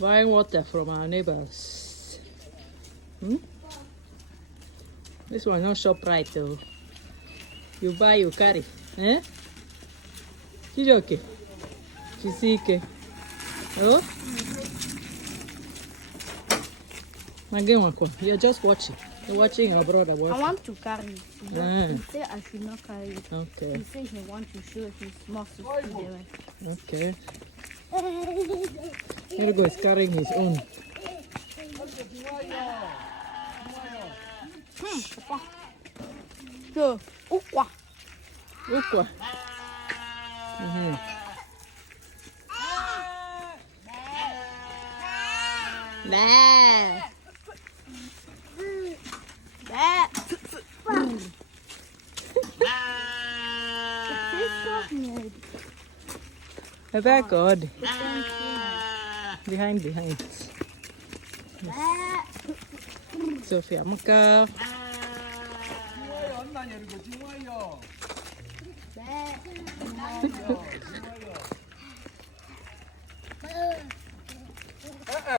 Buying water from our neighbors. This one not shop right though. You buy, you carry. Eh? Chijoke. Chisike. Oh? Again, you're just watching. You're watching your brother. I want to carry it. He said I should not carry it. Okay. He said he wants to show his muscles together. Okay. Ergo is carrying his own. So, ukwa. Ukwa. Very good. Behind. Yes. Sophia, Muka.